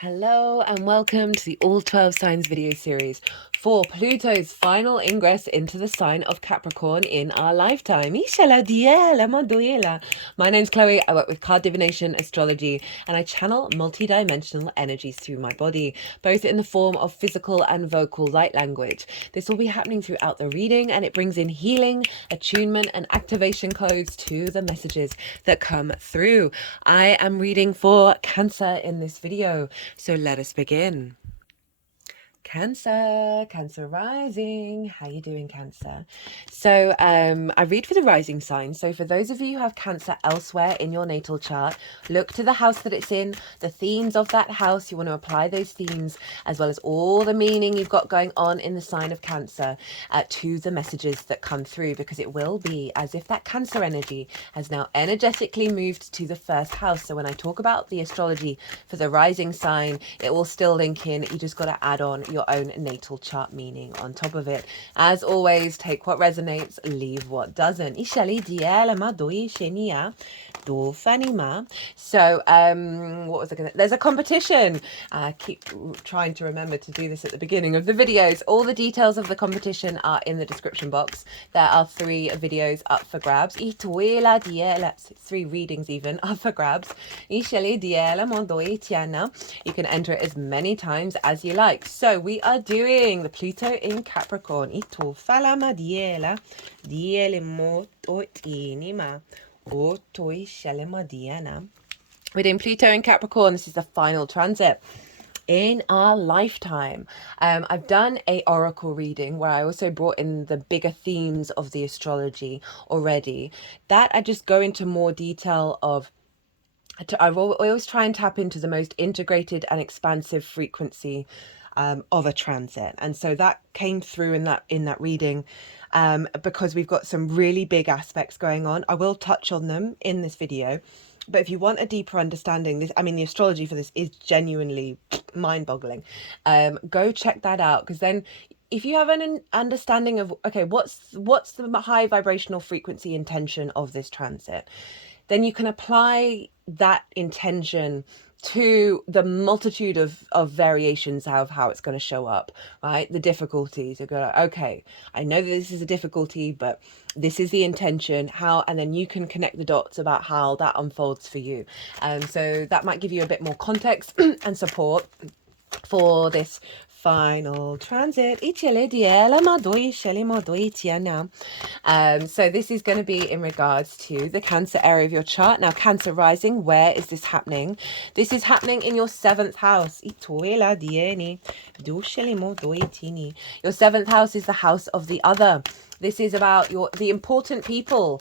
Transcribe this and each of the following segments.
Hello and welcome to the All 12 Signs video series for Pluto's final ingress into the sign of Capricorn in our lifetime. My name's Chloe. I work with card divination, astrology, and I channel multi-dimensional energies through my body, both in the form of physical and vocal light language. This will be happening throughout the reading, and it brings in healing, attunement, and activation codes to the messages that come through. I am reading for Cancer in this video. So let us begin. Cancer rising. How you doing, Cancer? So I read for the rising sign. So for those of you who have Cancer elsewhere in your natal chart, look to the house that it's in, the themes of that house. You want to apply those themes as well as all the meaning you've got going on in the sign of Cancer to the messages that come through, because it will be as if that Cancer energy has now energetically moved to the first house. So when I talk about the astrology for the rising sign, it will still link in. You just got to add on your own natal chart meaning on top of it. As always, take what resonates, leave what doesn't. So what was I gonna, there's a competition. I keep trying to remember to do this at the beginning of the videos. All the details of the competition are in the description box. There are 3 videos up for grabs. 3 readings even up for grabs. You can enter it as many times as you like. So we are doing the Pluto in Capricorn. We're doing Pluto in Capricorn. This is the final transit in our lifetime. I've done a oracle reading where I also brought in the bigger themes of the astrology already. That I just go into more detail of. I always try and tap into the most integrated and expansive frequency of a transit, and so that came through in that reading because we've got some really big aspects going on. I will touch on them in this video, but if you want a deeper understanding, the astrology for this is genuinely mind-boggling. Go check that out, because then if you have an understanding of, okay, what's the high vibrational frequency intention of this transit, then you can apply that intention to the multitude of variations of how it's going to show up, right? The difficulties. You're going, okay, I know that this is a difficulty, but this is the intention. How, and then you can connect the dots about how that unfolds for you. So that might give you a bit more context and support for this final transit. So this is going to be in regards to the Cancer area of your chart. Now, Cancer rising, where is this happening? This is happening in your 7th house. Your 7th house is the house of the other. This is about the important people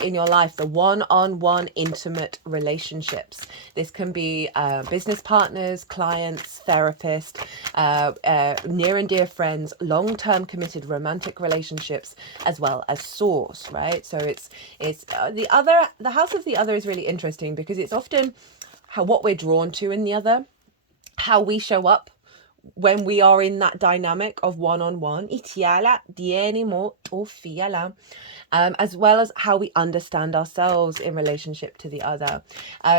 in your life, the one-on-one intimate relationships. This can be business partners, clients, therapists, near and dear friends, long-term committed romantic relationships, as well as source, right? So it's the house of the other is really interesting, because it's often what we're drawn to in the other, how we show up when we are in that dynamic of one-on-one, as well as how we understand ourselves in relationship to the other.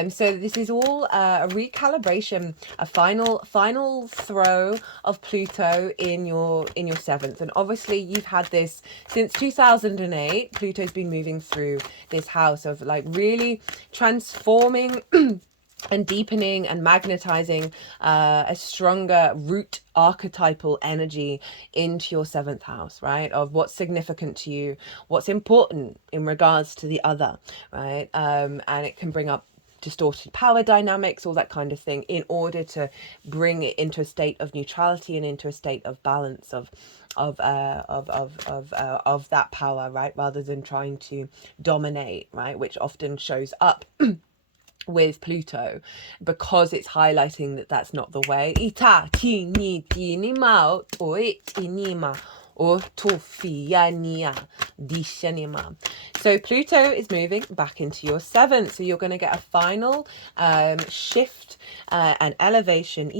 So this is all a recalibration, a final throw of Pluto in your 7th. And obviously you've had this since 2008. Pluto's been moving through this house of like really transforming and deepening and magnetizing a stronger root archetypal energy into your 7th house, right? Of what's significant to you, what's important in regards to the other, right? And it can bring up distorted power dynamics, all that kind of thing, in order to bring it into a state of neutrality and into a state of balance of that power, right? Rather than trying to dominate, right? Which often shows up with Pluto, because it's highlighting that that's not the way. or tofiania dishenima. So Pluto is moving back into your seventh. So you're going to get a final shift and elevation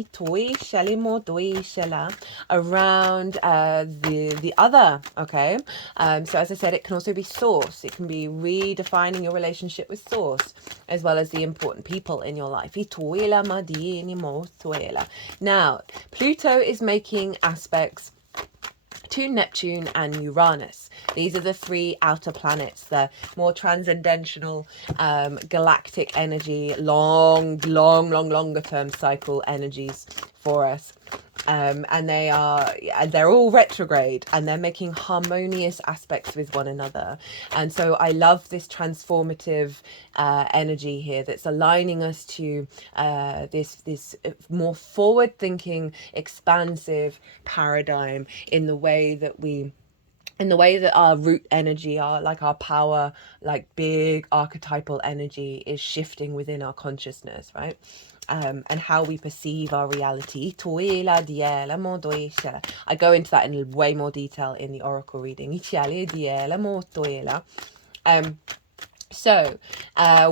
around the other. Okay. So as I said, it can also be source. It can be redefining your relationship with source, as well as the important people in your life. Now, Pluto is making aspects to Neptune and Uranus. These are the three outer planets, the more transcendental, galactic energy, longer term cycle energies for us. And they're all retrograde, and they're making harmonious aspects with one another. And so I love this transformative energy here that's aligning us to this more forward thinking, expansive paradigm in the way that our root energy, our power, like big archetypal energy, is shifting within our consciousness, right? And how we perceive our reality. I go into that in way more detail in the oracle reading. So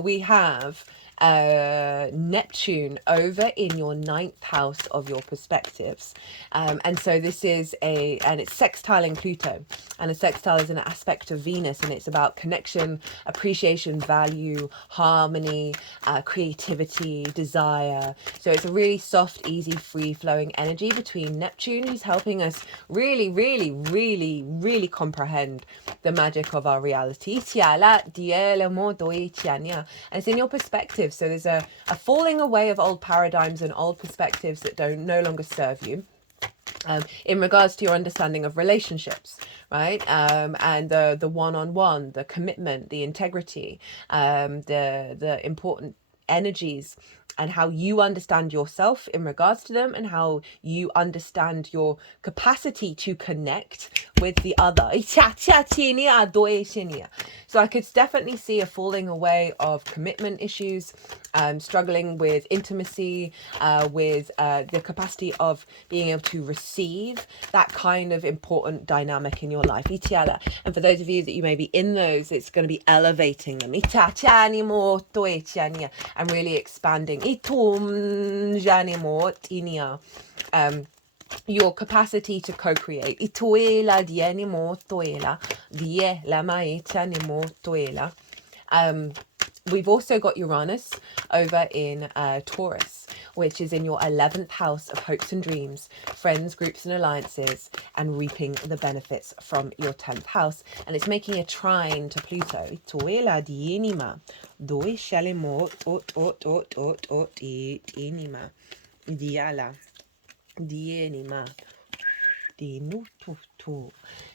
we have Neptune over in your ninth house of your perspectives, and so this is and it's sextiling Pluto, and a sextile is an aspect of Venus, and it's about connection, appreciation, value, harmony, creativity, desire. So it's a really soft, easy, free-flowing energy between Neptune, who's helping us really comprehend the magic of our reality, and it's in your perspective. So there's a falling away of old paradigms and old perspectives that no longer serve you. In regards to your understanding of relationships, right? And the one-on-one, the commitment, the integrity, the important energies, and how you understand yourself in regards to them, and how you understand your capacity to connect with the other. So I could definitely see a falling away of commitment issues, struggling with intimacy, with the capacity of being able to receive that kind of important dynamic in your life. And for those of you that you may be in those, it's going to be elevating them and really expanding your capacity to co-create. We've also got Uranus over in Taurus, which is in your 11th house of hopes and dreams, friends, groups and alliances, and reaping the benefits from your 10th house. And it's making a trine to Pluto.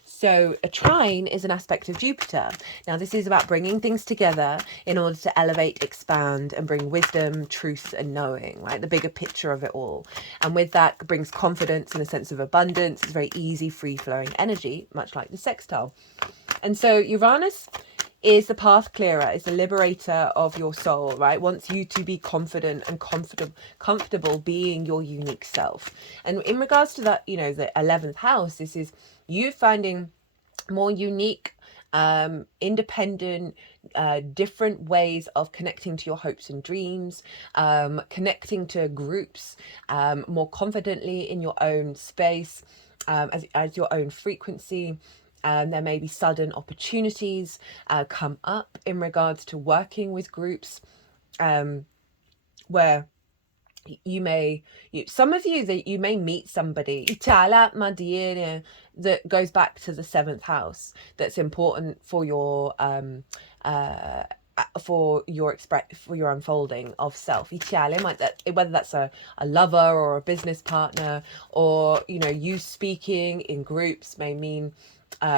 So a trine is an aspect of Jupiter. Now this is about bringing things together in order to elevate, expand, and bring wisdom, truth, and knowing, right? The bigger picture of it all. And with that brings confidence and a sense of abundance. It's very easy, free-flowing energy, much like the sextile. And so Uranus is the path clearer, is the liberator of your soul, right? Wants you to be confident and comfortable being your unique self. And in regards to that, the 11th house, this is you finding more unique, independent, different ways of connecting to your hopes and dreams, connecting to groups more confidently in your own space, as your own frequency. There may be sudden opportunities come up in regards to working with groups, where some of you that you may meet somebody that goes back to the 7th house, that's important for your unfolding of self. Whether that's a lover or a business partner, or you speaking in groups may mean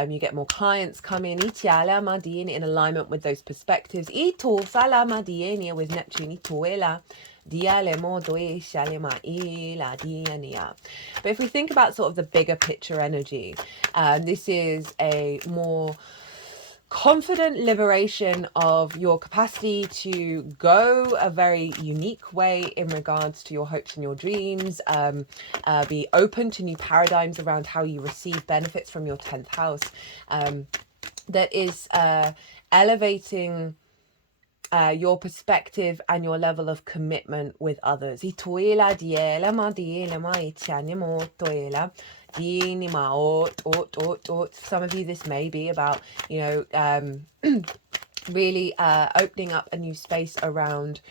you get more clients come in alignment with those perspectives. With Neptune, but if we think about sort of the bigger picture energy, this is a more confident liberation of your capacity to go a very unique way in regards to your hopes and your dreams, be open to new paradigms around how you receive benefits from your 10th house, that is elevating your perspective and your level of commitment with others. Some of you, this may be about, really opening up a new space around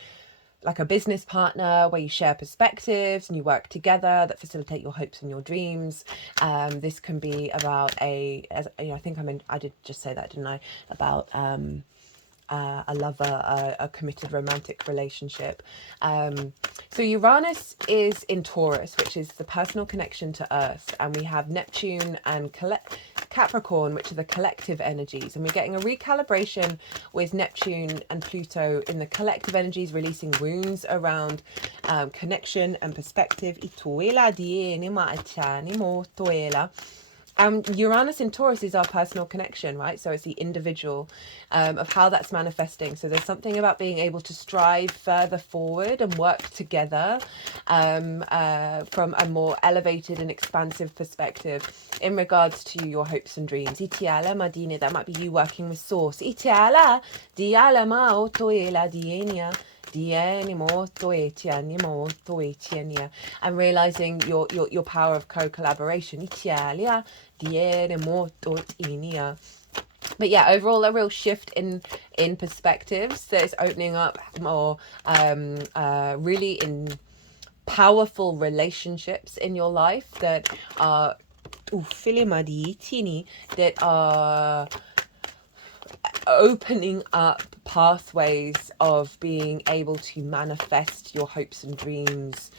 like a business partner where you share perspectives and you work together that facilitate your hopes and your dreams. This can be about I did just say that, didn't I? About a lover, a committed romantic relationship. So Uranus is in Taurus, which is the personal connection to Earth, and we have Neptune and Capricorn, which are the collective energies, and we're getting a recalibration with Neptune and Pluto in the collective energies, releasing wounds around connection and perspective. Uranus in Taurus is our personal connection, right? So it's the individual, of how that's manifesting. So there's something about being able to strive further forward and work together from a more elevated and expansive perspective in regards to your hopes and dreams. Itiala Madine, that might be you working with Source. Itiala Diala Ma Otoela Dienia. And realizing your power of co-collaboration. But yeah, overall a real shift in perspectives that is opening up more really in powerful relationships in your life that are that are opening up pathways of being able to manifest your hopes and dreams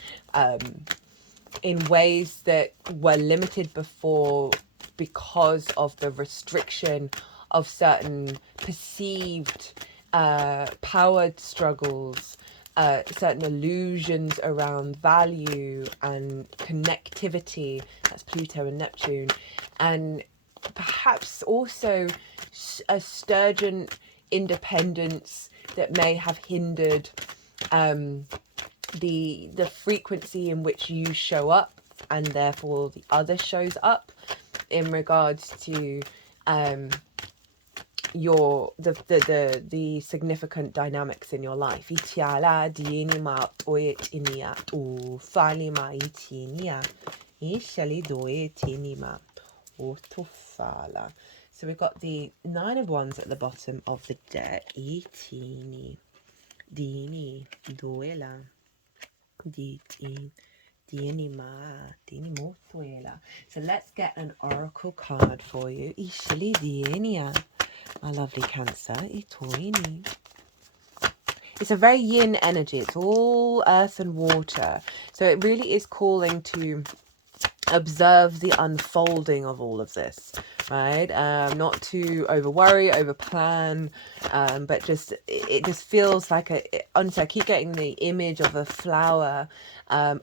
in ways that were limited before because of the restriction of certain perceived powered struggles, certain illusions around value and connectivity. That's Pluto and Neptune. And perhaps also a sturgeon independence that may have hindered the frequency in which you show up and therefore the other shows up in regards to the significant dynamics in your life. So we've got the 9 of Wands at the bottom of the deck. Itini, dini, duela, diti, dini ma, dini motuela. So let's get an oracle card for you. Ishali dienia, my lovely Cancer. Itoini. It's a very yin energy. It's all earth and water. So it really is calling to observe the unfolding of all of this, right? Not to over worry, over plan, but just it just feels like honestly, I keep getting the image of a flower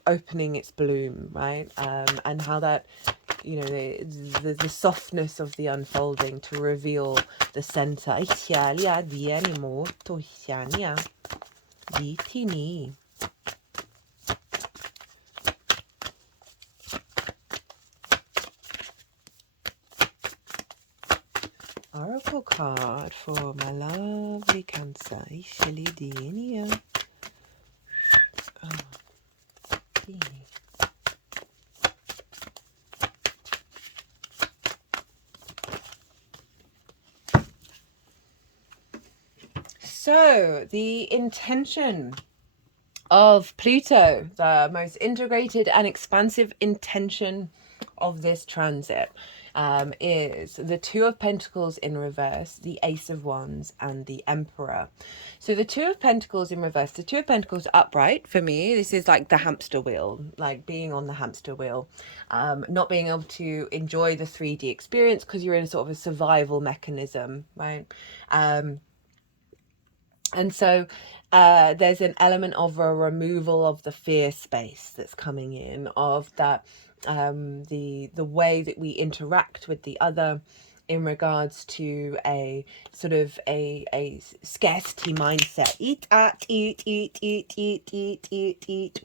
opening its bloom, right? And how that, the softness of the unfolding to reveal the center. Oracle card for my lovely Cancer. So the intention of Pluto, the most integrated and expansive intention of this transit, is the 2 of Pentacles in reverse, the Ace of Wands, and the Emperor. So the 2 of Pentacles in reverse, the 2 of Pentacles upright, for me, this is like the hamster wheel, like being on the hamster wheel, not being able to enjoy the 3D experience because you're in sort of a survival mechanism, right? And so there's an element of a removal of the fear space that's coming in, of that the way that we interact with the other in regards to a sort of a scarcity mindset. Eat, eat, eat, eat, eat, eat, eat, eat.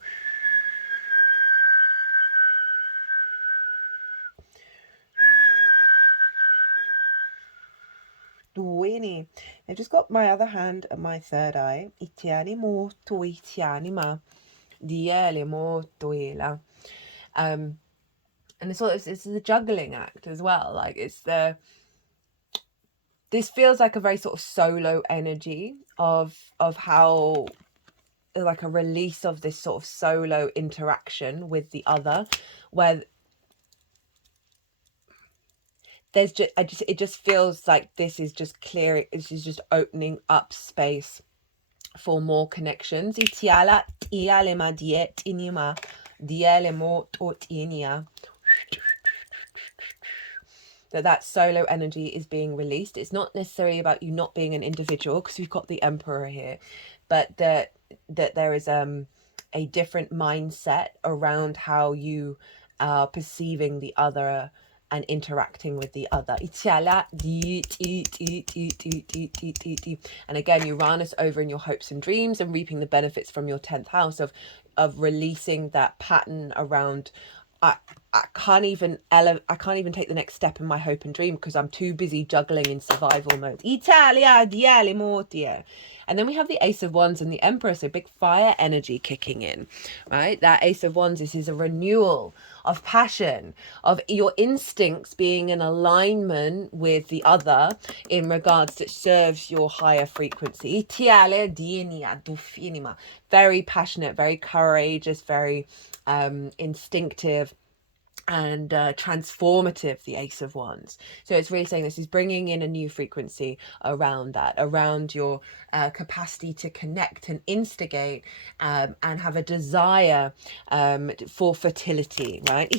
Duini. I've just got my other hand and my third eye. Itiani molto, itiani ma. Diele molto ela. And it's the juggling act as well. Like this feels like a very sort of solo energy of how, like, a release of this sort of solo interaction with the other, where there's just it just feels like this is just clearing, this is just opening up space for more connections. That solo energy is being released. It's not necessarily about you not being an individual, because we've got the Emperor here, but that there is a different mindset around how you are perceiving the other and interacting with the other. And again, Uranus over in your hopes and dreams and reaping the benefits from your 10th house of releasing that pattern around I can't even take the next step in my hope and dream because I'm too busy juggling in survival mode. Italia, diale mortia. And then we have the Ace of Wands and the Emperor, so big fire energy kicking in, right? That Ace of Wands is a renewal of passion, of your instincts being in alignment with the other in regards that serves your higher frequency. Very passionate, very courageous, very instinctive and transformative, the Ace of Wands. So it's really saying this is bringing in a new frequency around that, around your capacity to connect and instigate and have a desire for fertility, right?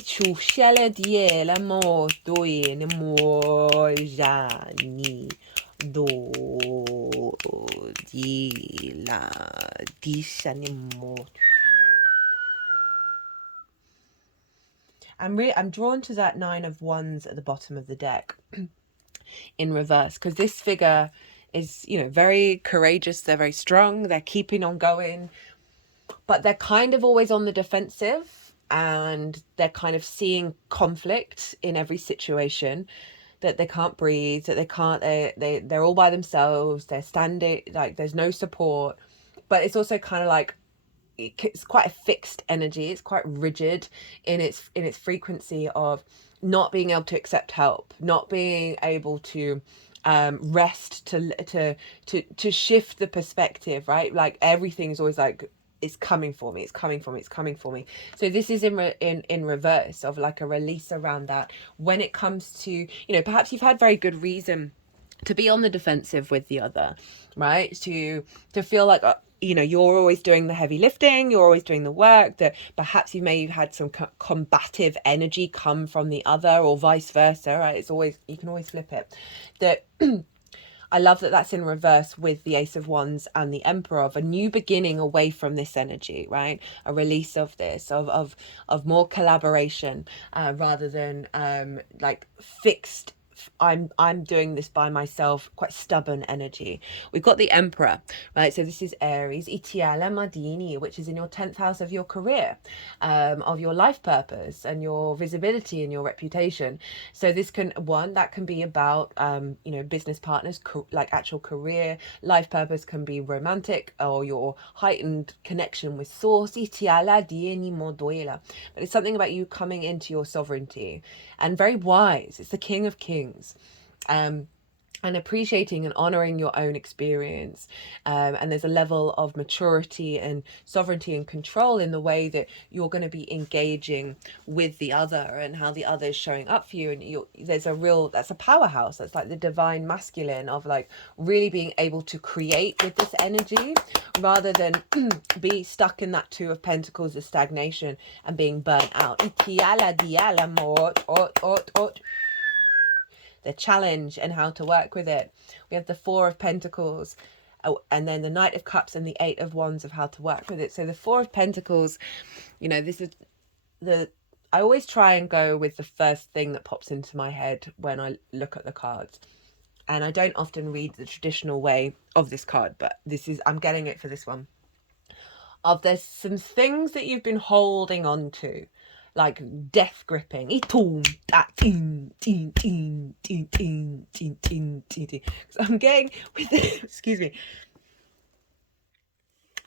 I'm drawn to that Nine of Wands at the bottom of the deck in reverse, because this figure is, very courageous. They're very strong. They're keeping on going, but they're kind of always on the defensive, and they're kind of seeing conflict in every situation, that they can't breathe, that they're all by themselves. They're standing, like there's no support, but it's also kind of like, it's quite a fixed energy. It's quite rigid in its frequency of not being able to accept help, not being able to rest, to shift the perspective, right? Like everything is always like, it's coming for me, it's coming for me, it's coming for me. So this is in reverse of like a release around that when it comes to, perhaps you've had very good reason to be on the defensive with the other, right? To feel like you're always doing the heavy lifting, you're always doing the work, that perhaps you may have had some combative energy come from the other, or vice versa, right? You can always flip it. That I love that that's in reverse with the Ace of Wands and the Emperor, of a new beginning away from this energy, right? A release of this, of more collaboration, rather than like fixed, I'm doing this by myself, quite stubborn energy. We've got the Emperor, right? So this is Aries, Itiala Madini, which is in your 10th house of your career, of your life purpose and your visibility and your reputation. So this can be about business partners, like actual career. Life purpose can be romantic, or your heightened connection with source. Itiala Dieni Modoila. But it's something about you coming into your sovereignty, and very wise. It's the King of Kings. And appreciating and honoring your own experience. And there's a level of maturity and sovereignty and control in the way that you're going to be engaging with the other, and how the other is showing up for you. And that's a powerhouse. That's like the divine masculine, of like really being able to create with this energy, rather than be stuck in that Two of Pentacles of stagnation and being burnt out. The challenge and how to work with it. We have the Four of Pentacles, and then the Knight of Cups and the Eight of Wands, of how to work with it. So the Four of Pentacles, this is I always try and go with the first thing that pops into my head when I look at the cards. And I don't often read the traditional way of this card, but I'm getting it for this one. There's some things that you've been holding on to, like death gripping. So I'm getting with it, excuse me.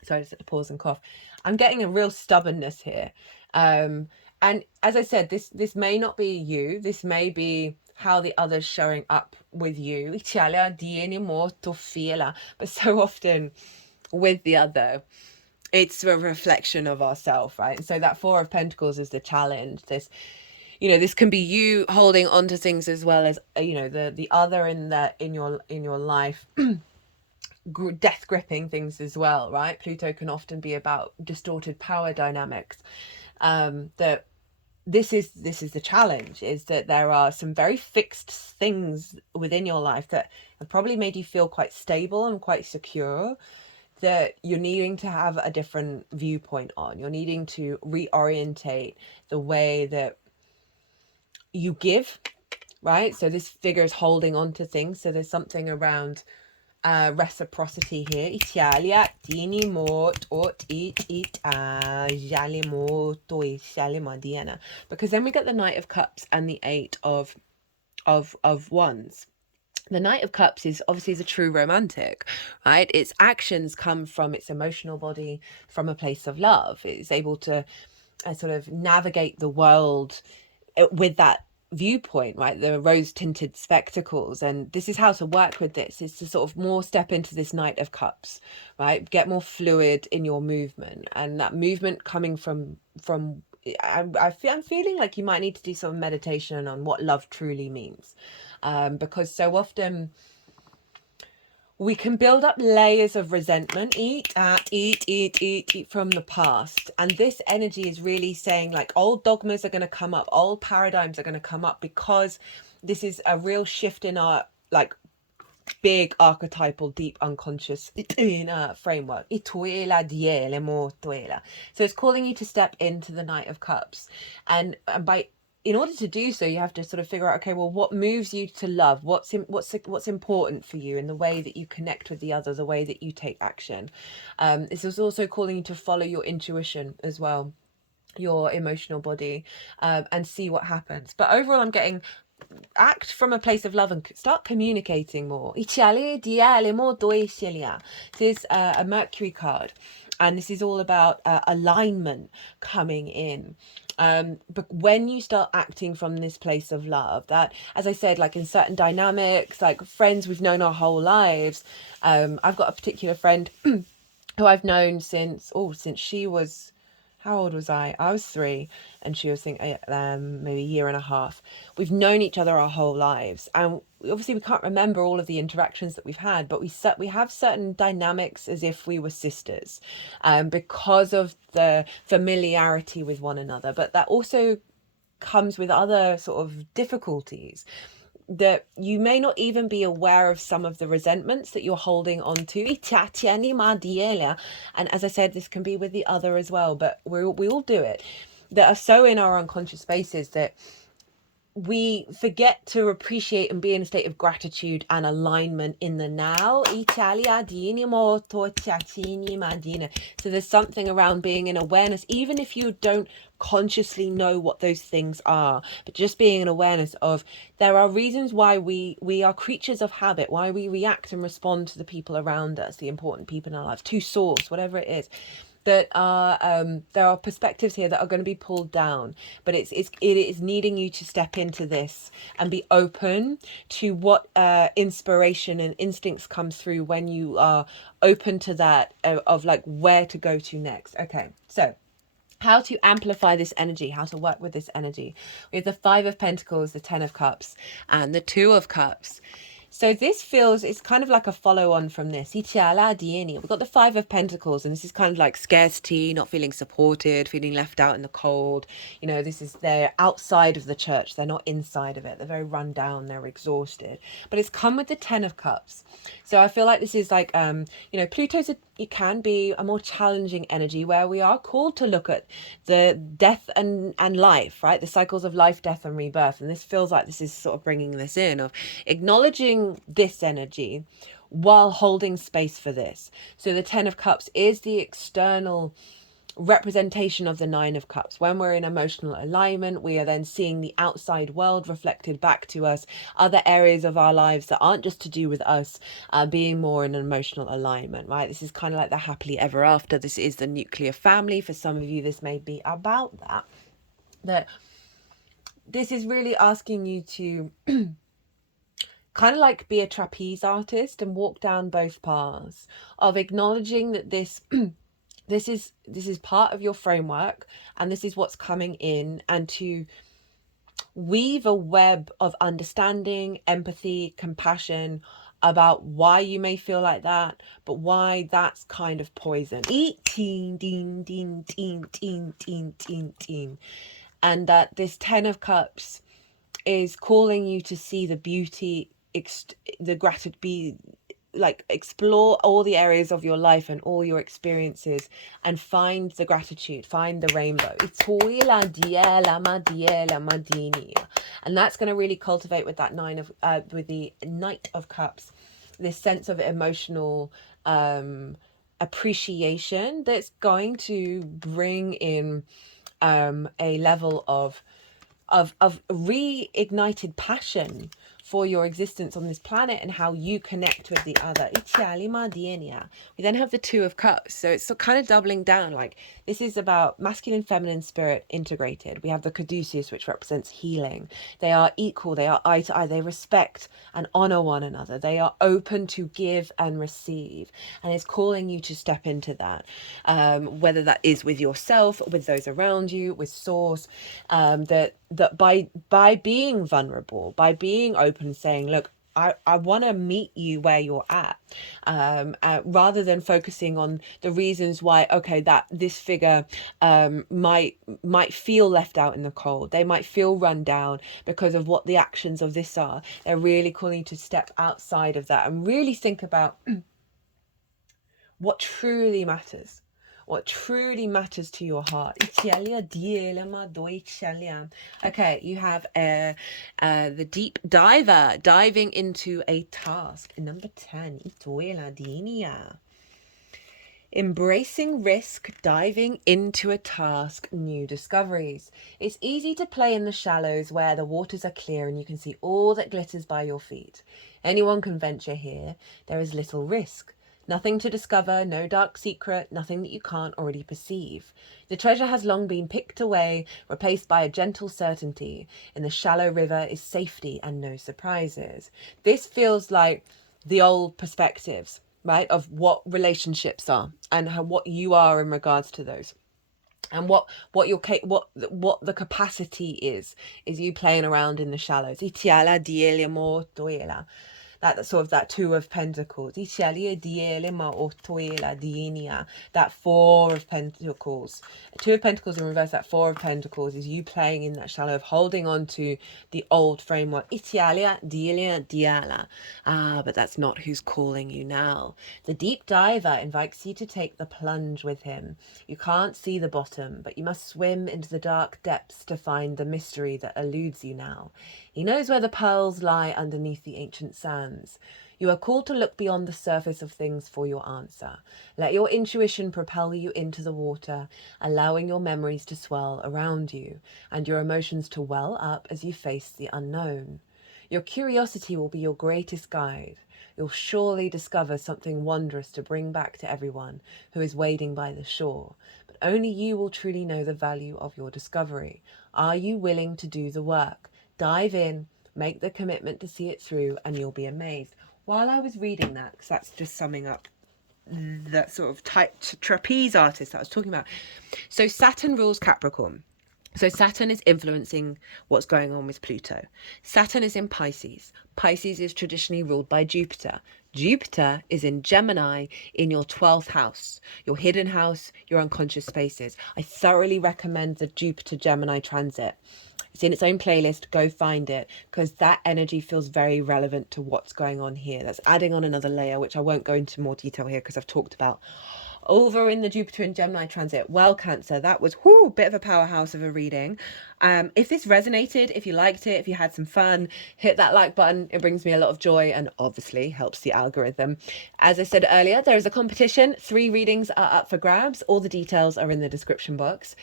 Sorry, I just had to pause and cough. I'm getting a real stubbornness here. And as I said, this may not be you. This may be how the other's showing up with you. But so often with the other, it's a reflection of ourselves, right? And so that Four of Pentacles is the challenge. This can be you holding on to things, as well as the other in your life death gripping things as well, right? Pluto can often be about distorted power dynamics. That this is the challenge, is that there are some very fixed things within your life that have probably made you feel quite stable and quite secure, that you're needing to have a different viewpoint on. You're needing to reorientate the way that you give, right? So this figure is holding on to things. So there's something around reciprocity here. Italia tini mot ot it because then we get the Knight of Cups and the Eight of Wands. The Knight of Cups is obviously the true romantic, right? Its actions come from its emotional body, from a place of love. It's able to sort of navigate the world with that viewpoint, right? The rose tinted spectacles. And this is how to work with this, is to sort of more step into this Knight of Cups, right? Get more fluid in your movement, and that movement coming from I'm feeling like you might need to do some meditation on what love truly means, because so often we can build up layers of resentment, eat from the past. And this energy is really saying, like, old dogmas are going to come up, old paradigms are going to come up, because this is a real shift in our, like, big archetypal, deep unconscious framework. So it's calling you to step into the Knight of Cups. And in order to do so, you have to sort of figure out, okay, well, what moves you to love? What's important for you in the way that you connect with the other, the way that you take action. This is also calling you to follow your intuition as well, your emotional body, and see what happens. But overall, I'm getting act from a place of love and start communicating more. This is a Mercury card, and this is all about alignment coming in. But when you start acting from this place of love, that, as I said, like in certain dynamics, like friends we've known our whole lives. I've got a particular friend who I've known since she was, how old was I? I was 3, and she was maybe a year and a half. We've known each other our whole lives, and obviously we can't remember all of the interactions that we've had, but we have certain dynamics as if we were sisters, because of the familiarity with one another. But that also comes with other sort of difficulties, that you may not even be aware of some of the resentments that you're holding on to. And as I said, this can be with the other as well, but we all do it, that are so in our unconscious spaces that we forget to appreciate and be in a state of gratitude and alignment in the now. So there's something around being in awareness, even if you don't consciously know what those things are, but just being in awareness of, there are reasons why we are creatures of habit, why we react and respond to the people around us, the important people in our lives, to source, whatever it is. That are there are perspectives here that are going to be pulled down, but it is needing you to step into this and be open to what inspiration and instincts comes through when you are open to that, of like where to go to next. Okay, so how to amplify this energy, how to work with this energy. We have the 5 of Pentacles, the 10 of Cups, and the 2 of Cups. So this feels, it's kind of like a follow on from this. We've got the Five of Pentacles, and this is kind of like scarcity, not feeling supported, feeling left out in the cold. You know, this is, they're outside of the church, they're not inside of it. They're very run down, they're exhausted. But it's come with the Ten of Cups. So I feel like this is like, you know, Pluto's it can be a more challenging energy where we are called to look at the death and life, right? The cycles of life, death and rebirth. And this feels like this is sort of bringing this in, of acknowledging this energy while holding space for this. So the Ten of Cups is the external representation of the Nine of Cups. When we're in emotional alignment, we are then seeing the outside world reflected back to us, other areas of our lives that aren't just to do with us, being more in an emotional alignment, right? This is kind of like the happily ever after. This is the nuclear family. For some of you, this may be about that this is really asking you to kind of like be a trapeze artist and walk down both paths of acknowledging that this this is part of your framework, and this is what's coming in, and to weave a web of understanding, empathy, compassion about why you may feel like that, but why that's kind of poison. And that this Ten of Cups is calling you to see the beauty, the gratitude, like explore all the areas of your life and all your experiences and find the gratitude, find the rainbow. And that's going to really cultivate with that with the Knight of Cups, this sense of emotional appreciation that's going to bring in a level of reignited passion for your existence on this planet and how you connect with the other. We then have the Two of Cups. So it's kind of doubling down. Like, this is about masculine, feminine spirit integrated. We have the Caduceus, which represents healing. They are equal. They are eye to eye. They respect and honor one another. They are open to give and receive. And it's calling you to step into that. Whether that is with yourself, with those around you, with source, that by being vulnerable, by being open, saying, look, I want to meet you where you're at, rather than focusing on the reasons why, okay, that this figure might feel left out in the cold. They might feel run down because of what the actions of this are. They're really calling you to step outside of that and really think about what truly matters. What truly matters to your heart. Okay, you have the deep diver, diving into a task. Number 10. Embracing risk, diving into a task, new discoveries. It's easy to play in the shallows where the waters are clear and you can see all that glitters by your feet. Anyone can venture here. There is little risk. Nothing to discover, no dark secret, nothing that you can't already perceive. The treasure has long been picked away, replaced by a gentle certainty. In the shallow river is safety and no surprises. This feels like the old perspectives, right, of what relationships are and what you are in regards to those. And what the capacity is you playing around in the shallows. That sort of that Two of Pentacles. That Four of Pentacles. Two of Pentacles in reverse, that Four of Pentacles is you playing in that shallow of holding on to the old framework. But that's not who's calling you now. The deep diver invites you to take the plunge with him. You can't see the bottom, but you must swim into the dark depths to find the mystery that eludes you now. He knows where the pearls lie underneath the ancient sands. You are called to look beyond the surface of things for your answer. Let your intuition propel you into the water, allowing your memories to swell around you and your emotions to well up as you face the unknown. Your curiosity will be your greatest guide. You'll surely discover something wondrous to bring back to everyone who is wading by the shore. But only you will truly know the value of your discovery. Are you willing to do the work? Dive in, make the commitment to see it through, and you'll be amazed. While I was reading that, because that's just summing up that sort of trapeze artist that I was talking about. So Saturn rules Capricorn. So Saturn is influencing what's going on with Pluto. Saturn is in Pisces. Pisces is traditionally ruled by Jupiter. Jupiter is in Gemini in your 12th house, your hidden house, your unconscious spaces. I thoroughly recommend the Jupiter Gemini transit. It's in its own playlist. Go find it, because that energy feels very relevant to what's going on here. That's adding on another layer, which I won't go into more detail here because I've talked about over in the Jupiter and Gemini transit. Well, Cancer, that was a bit of a powerhouse of a reading. If this resonated, if you liked it, if you had some fun, hit that like button. It brings me a lot of joy and obviously helps the algorithm. As I said earlier, there is a competition. 3 readings are up for grabs. All the details are in the description box.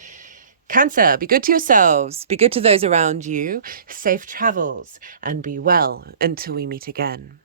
Cancer, be good to yourselves, be good to those around you, safe travels, and be well until we meet again.